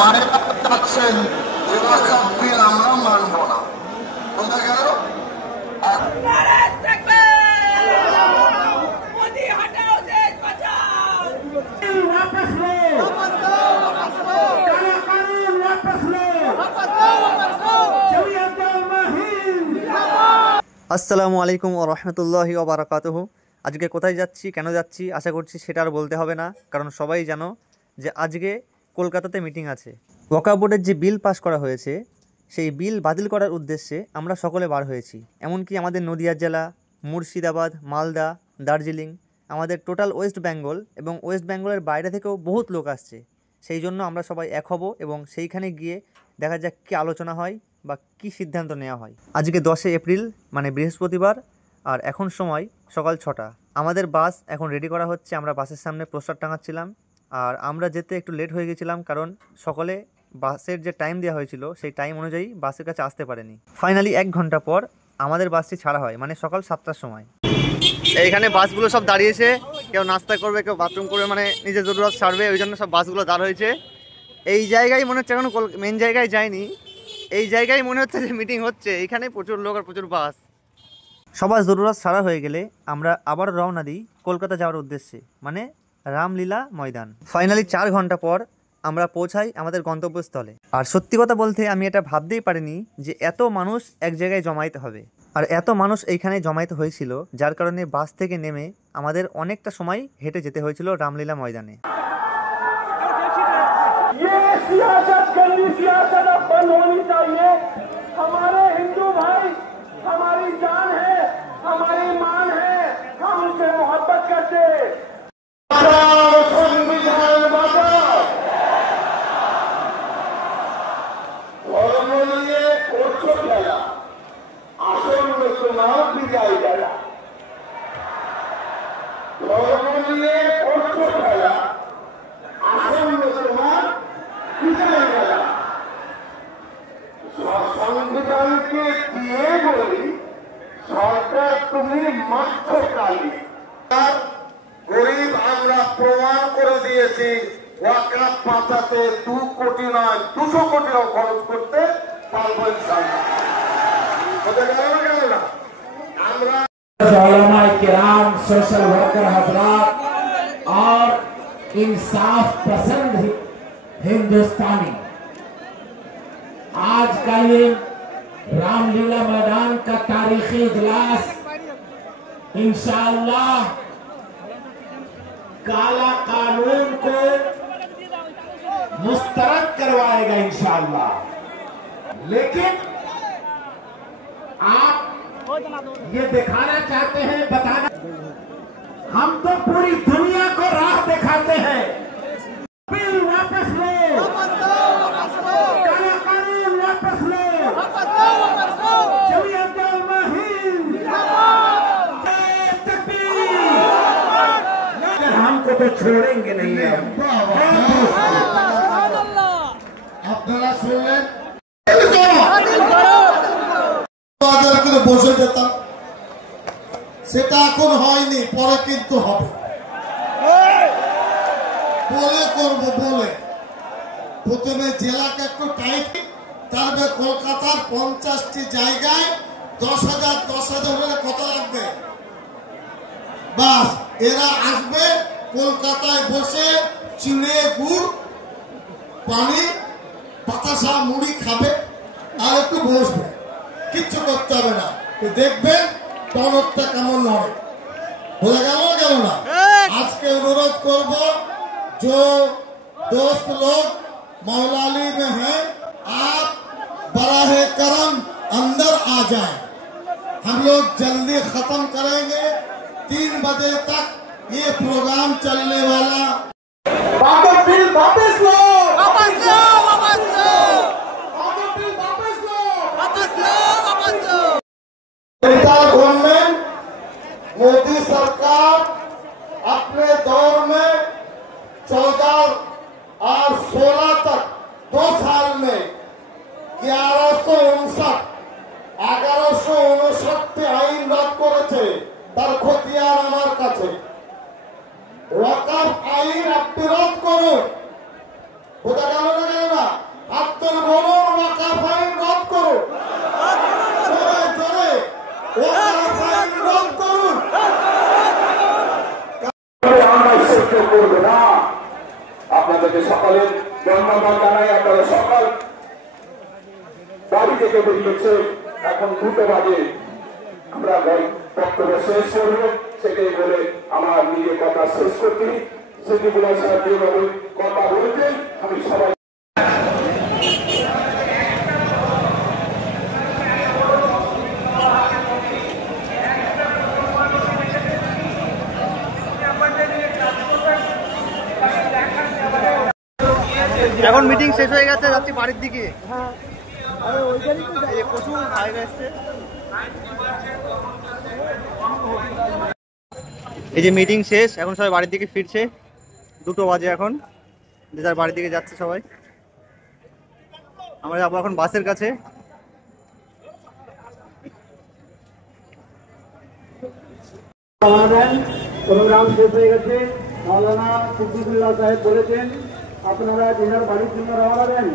মায়েরা চাচ্ছেন যে ওয়াকফ বিল আমরা মানব না, বোঝা গেল? আসসালামু আলাইকুম ওয়া রাহমাতুল্লাহি ওয়া বারাকাতুহু। আজকে কোথায় যাচ্ছি, কেন যাচ্ছি আশা করছি সেটা আর বলতে হবে না, কারণ সবাই জানো যে আজকে কলকাতাতে মিটিং আছে। ওয়াকফ বোর্ডের যে বিল পাস করা হয়েছে সেই বিল বাতিল করার উদ্দেশ্যে আমরা সকলে বার হয়েছি। এমনকি আমাদের নদিয়া জেলা, মুর্শিদাবাদ, মালদা, দার্জিলিং, আমাদের টোটাল ওয়েস্ট বেঙ্গল এবং ওয়েস্ট বেঙ্গলের বাইরে থেকেও বহুত লোক আসছে। সেই জন্য আমরা সবাই এক হব এবং সেইখানে গিয়ে দেখা যাক কী আলোচনা হয় বা কী সিদ্ধান্ত নেওয়া হয়। আজকে 10 এপ্রিল মানে বৃহস্পতিবার, আর এখন সময় সকাল 6টা। আমাদের বাস এখন রেডি করা হচ্ছে। আমরা বাসের সামনে পোস্টার টাঙাচ্ছিলাম, আর আমরা যেতে একটু লেট হয়ে গেছিলাম কারণ সকলে বাসের যে টাইম দেওয়া হয়েছিল সেই টাইম অনুযায়ী বাসের কাছে আসতে পারেনি। ফাইনালি 1 ঘন্টা পর আমাদের বাসটি ছাড়া হয়, মানে সকাল 7টার সময়। এইখানে বাসগুলো সব দাঁড়িয়েছে, কেউ নাস্তা করবে, কেউ বাথরুম করবে, মানে নিজের জরুরত সারবে, ওই জন্য সব বাসগুলো দাঁড় হয়েছে। এই জায়গায় মনে হচ্ছে, এখন মেন জায়গায় যায়নি, এই জায়গায় মনে হচ্ছে যে মিটিং হচ্ছে। এইখানে প্রচুর লোক আর প্রচুর বাস। সবার জরুরত সারা হয়ে গেলে আমরা আবার রওনা দিই কলকাতা যাওয়ার উদ্দেশ্যে, মানে রামলীলা ময়দান। ফাইনালি 4 ঘন্টা পর আমরা পৌঁছাই আমাদের গন্তব্যস্থলে। আর সত্যি কথা বলতে আমি এটা ভাবতেই পারিনি যে এত মানুষ এক জায়গায় জমায়েত হবে, আর এত মানুষ এইখানে জমায়েত হয়েছিল, যার কারণে বাস থেকে নেমে আমাদের অনেকটা সময় হেঁটে যেতে হয়েছিল রামলীলা ময়দানে। हमारे हिंदू भाई हमारी जान है, हमारी मान है, हम उनसे मोहब्बत करते। संविधान बचाओ, धर्म নিয়ে করছো খেলা, আসন্ন তোমার বিদায় বেলা। ধর্ম নিয়ে করছো খেলা, আসন্ন তোমার বিদায় বেলা। সংবিধানকে দিয়ে বলি সরকার তুমি মাত্র কালী। গরিব আমরা প্রমাণ করে দিয়েছি ওয়াকফ বাঁচাতে 2 কোটি নয় 200 কোটিও খরচ করতে পারবো ইনশাআল্লাহ। আমরা उलमाए किराम, सोशल वर्कर हजरात और इंसाफ पसंद हिंदुस्तानी, आज का ये रामलीला मैदान का तारीखी इजलास इंशाअल्लाह काला कानून को मुस्तरद करवाएगा इंशाअल्लाह। लेकिन आप ये दिखाना चाहते हैं, बताना, हम तो पूरी दुनिया को राह दिखाते हैं। बिल वापस लो, काला कानून वापस लो, जमीयत उल-हिंद तकबीर। हमको तो छोड़ेंगे नहीं है। আপনারা শুনলেন, বাজার করে বসে যেতাম, সেটা এখন হয়নি, পরে কিন্তু হবে। বলে করবো বলে প্রথমে জেলাকে একটু টাইট, তারপরে কলকাতার 50টি জায়গায় 10,000 হলে কত লাগবে? বাস এরা আসবে কলকাতায় বসে চিড়ে গুড় পানি বাতাসা মুড়ি খাবে আর একটু বসবে, কিচ্ছু করতে হবে না। দেখবেন টনকটা কেমন নড়ে। বোঝা গেল না? আজকে অনুরোধ করব, जो दोस्त लोग मौलाली में हैं, आप बराहे करम अंदर आ जाएं। हम लोग जल्दी खत्म करेंगे। 3 बजे तक ये प्रोग्राम चलने वाला। वापस बिल वापस लो, वापस लो, वापस लो, वापस बिल वापस लो, वापस लो, वापस लो। सेंट्रल गवर्नमेंट, मोदी सरकार अपने दौर में 14 और 16 तक 2 साल में 1159 1159 আইন রদ করেছে। তার খতিয়ান আমার কাছে। ওয়াকফ আইন আপনি রদ করুন, সকলের ধন্যবাদ জানাই। আপনারা সকাল বাড়ি থেকে বেরিয়েছে, এখন 2টা বাজে, আমরা বক্তব্য শেষ করবো। সেটাই বলে আমার নিজের কথা শেষ করছি। সিদ্দিকুল্লাহ সাহেব যেভাবে কথা বলেছেন, আমি সবাই এখন মিটিং শেষ হয়ে গেছে, যাচ্ছি বাড়ির দিকে। এই প্রচুর ভাইরা এসছে। এই যে মিটিং শেষ, এখন সবাই বাড়ির দিকে ফিরছে। 2টো বাজে এখন, যে যার বাড়ির দিকে যাচ্ছে সবাই। আমরা যাবো এখন বাসের কাছে। প্রোগ্রাম শেষ হয়ে গেছে। মাওলানা সিদ্দিকুল্লাহ সাহেব বলেছেন আপনারা যে যার বাড়ির জন্য রওনা দেন।